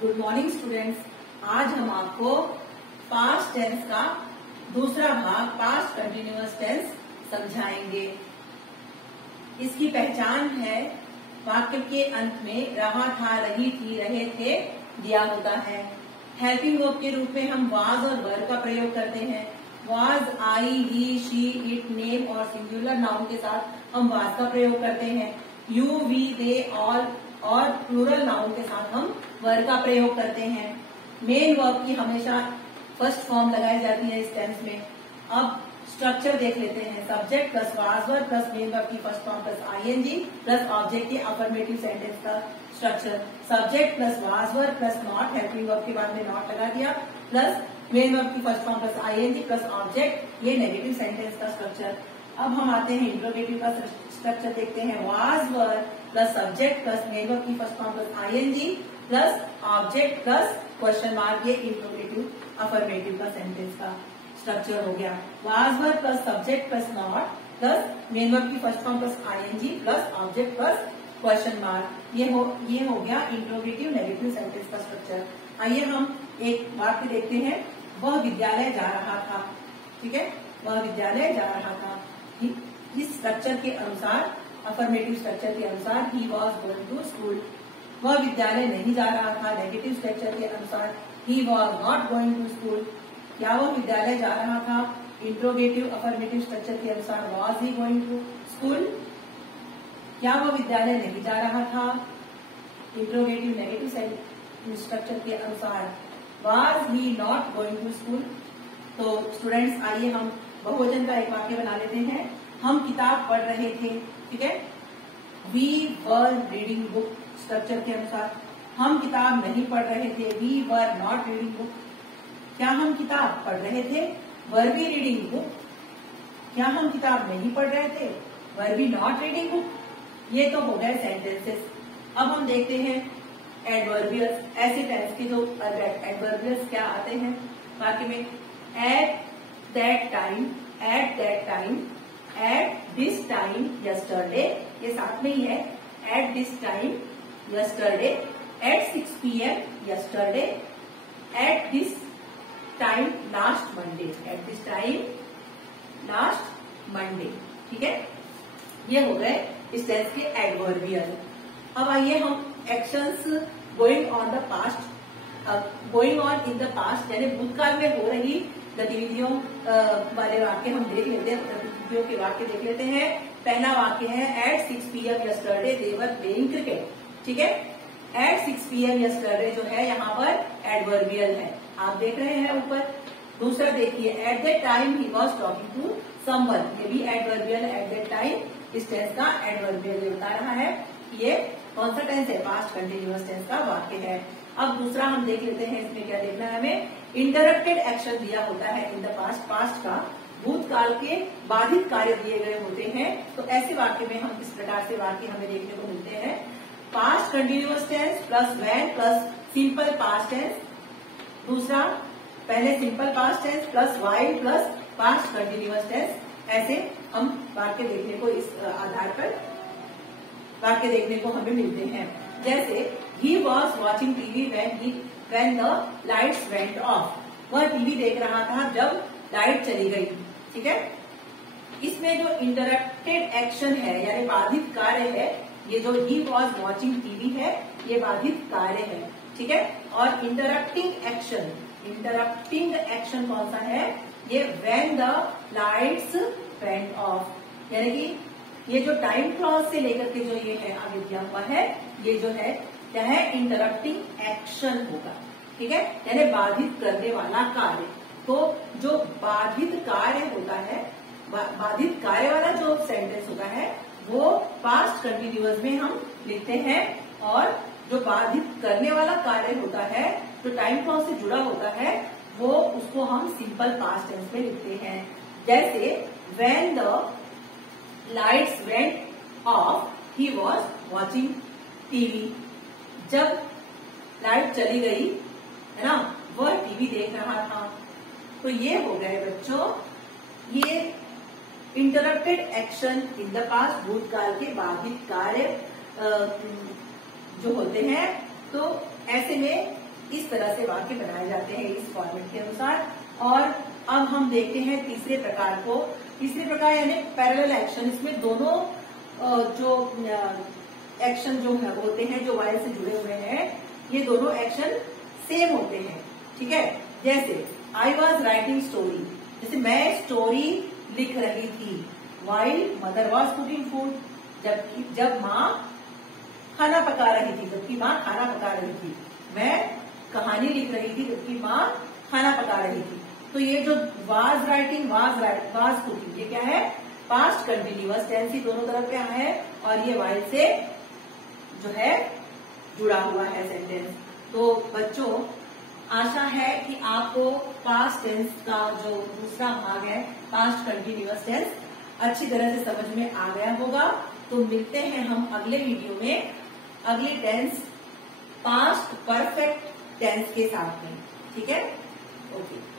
Good morning students. आज हम आपको पास्ट टेंस का दूसरा भाग पास्ट कंटिन्यूअस टेंस समझाएंगे। इसकी पहचान है वाक्य के अंत में रहा था, रही थी, रहे थे दिया होता है। हेल्पिंग वर्ब के रूप में हम वाज और वर का प्रयोग करते हैं। Was I, he, she, it, name और सिंगुलर नाउन के साथ हम वाज का प्रयोग करते हैं। यू, वी, दे, ऑल और प्लूरल नाउन के साथ हम वर का प्रयोग करते हैं। मेन वर्ब की हमेशा फर्स्ट फॉर्म लगाई जाती है इस टेंस में। अब स्ट्रक्चर देख लेते हैं। Subject plus was verb plus main verb की first form plus ING plus object के अफर्मेटिव सेंटेंस का structure. Subject plus was verb plus not, helping verb के बाद में नॉट लगा दिया, प्लस मेन वर्ब की first form plus ING plus object, ये नेगेटिव सेंटेंस का स्ट्रक्चर। अब हम आते हैं इंट्रोगेटिव का स्ट्रक्चर देखते हैं। Was verb plus subject plus main verb की first form plus ING plus object plus question mark, ये इंट्रोगेटिव अफर्मेटिव का सेंटेंस का स्ट्रक्चर हो गया। Was verb plus subject plus not plus main verb की first form plus ING plus object plus question mark, ये हो गया interrogative negative sentence का स्ट्रक्चर। आइए हम एक वाक्य देखते हैं। वह विद्यालय जा रहा था। ठीक है, वह विद्यालय जा रहा था। इस स्ट्रक्चर के अनुसार, अफर्मेटिव स्ट्रक्चर के अनुसार he was going to school. वह विद्यालय नहीं जा रहा था। नेगेटिव स्ट्रक्चर के अनुसार he was not going to school. क्या वह विद्यालय जा रहा था? इंट्रोगेटिव अफर्मेटिव स्ट्रक्चर के अनुसार was he going to school. क्या वह विद्यालय नहीं जा रहा था? इंट्रोगेटिव नेगेटिव स्ट्रक्चर के अनुसार was he not going to school. तो स्टूडेंट्स, आइए हम बहुवचन का एक वाक्य बना लेते हैं। हम किताब पढ़ रहे थे। ठीक है, we were reading book structure के अनुसार हम किताब नहीं पढ़ रहे थे। We were not reading book. क्या हम किताब पढ़ रहे थे? Were we reading book. क्या हम किताब नहीं पढ़ रहे थे? Were we not reading book. ये तो हो गए सेंटेंसेस। अब हम देखते हैं एडवर्बियल्स। ऐसे टेंस के जो एडवर्बियल्स क्या आते हैं वाक्य में। At that time, at that time, at this time yesterday, ये साथ में ही है। At this time yesterday, at 6 PM yesterday, at this time last Monday, at this time last Monday. ठीक है, ये हो गए इस टेंस के एडवर्बियल। अब आइए हम actions going on the past, going on in the past यानी भूतकाल में हो रही गतिविधियों वाले वाक्य हम देख लेते हैं। गतिविधियों के वाक्य देख लेते हैं। पहला वाक्य है at 6 PM yesterday they were playing cricket. ठीक है, एट 6 PM यस्टरडे जो है यहाँ पर एडवर्बियल है, आप देख रहे हैं ऊपर। दूसरा देखिए, at that time he was talking to someone, ये भी एडवर्बियल है। एट दैट टाइम इस टेंस का एडवर्बियल बता रहा है कि ये कौन सा टेंस है? पास्ट कंटिन्यूअस टेंस का वाक्य है। अब दूसरा हम देख लेते हैं, इसमें क्या देखना है हमें। इंटरप्टेड एक्शन दिया होता है इन द पास्ट, पास्ट का भूतकाल के बाधित कार्य दिए गए होते हैं। तो ऐसे वाक्य में हम किस प्रकार से वाक्य हमें देखने को मिलते हैं। Past continuous tense plus when plus simple past tense. दूसरा, पहले simple past tense plus while plus past continuous tense. ऐसे हम वाक्य देखने को इस आधार पर वाक्य देखने को हमें मिलते हैं। जैसे he was watching TV when the lights went off, वह टीवी देख रहा था जब लाइट चली गई। ठीक है, इसमें जो इंटरप्टेड एक्शन है यानी बाधित कार्य है, ये जो ही वॉज वॉचिंग टीवी है ये बाधित कार्य है। ठीक है, और इंटरप्टिंग एक्शन कौन सा है? ये when the lights went off, यानी कि ये जो टाइम क्लॉज से लेकर के जो ये है अविद्या हुआ है, ये जो है क्या है? इंटरप्टिंग एक्शन होगा। ठीक है, यानी बाधित करने वाला कार्य। तो जो बाधित कार्य होता है, बाधित कार्य वाला जो सेंटेंस होता है वो पास्ट कंटिन्यूअस में हम लिखते हैं, और जो बाधित करने वाला कार्य होता है जो टाइम क्लॉज से जुड़ा होता है वो उसको हम सिंपल पास्ट टेंस में लिखते हैं। जैसे when the lights went off he was watching TV, जब लाइट चली गई है ना, वह टीवी देख रहा था। तो ये हो गए बच्चों, ये interrupted action in the past, भूतकाल के बाधित कार्य जो होते हैं। तो ऐसे में इस तरह से वाक्य बनाए जाते हैं इस फॉर्मेट के अनुसार। और अब हम देखते हैं तीसरे प्रकार को। तीसरे प्रकार यानी पैरेलल एक्शन। इसमें दोनों जो एक्शन जो होते हैं जो वाइल से जुड़े हुए हैं, ये दोनों एक्शन सेम होते हैं। ठीक है, जैसे आई वॉज राइटिंग स्टोरी, जैसे मैं स्टोरी लिख रही थी। While mother was cooking food, जब माँ खाना पका रही थी, जबकि माँ खाना पका रही थी। मैं कहानी लिख रही थी जबकि माँ खाना पका रही थी। तो ये जो वाज राइटिंग, वाज कुकिंग, ये क्या है? पास्ट कंटिन्यूअस टेंस ही दोनों तरफ क्या है, और ये वाइल से जो है जुड़ा हुआ है सेंटेंस। तो बच्चों, आशा है कि आपको पास्ट टेंस का जो दूसरा भाग है, पास्ट कंटिन्यूअस टेंस, अच्छी तरह से समझ में आ गया होगा। तो मिलते हैं हम अगले वीडियो में अगले टेंस, पास्ट परफेक्ट टेंस के साथ में। ठीक है, ओके।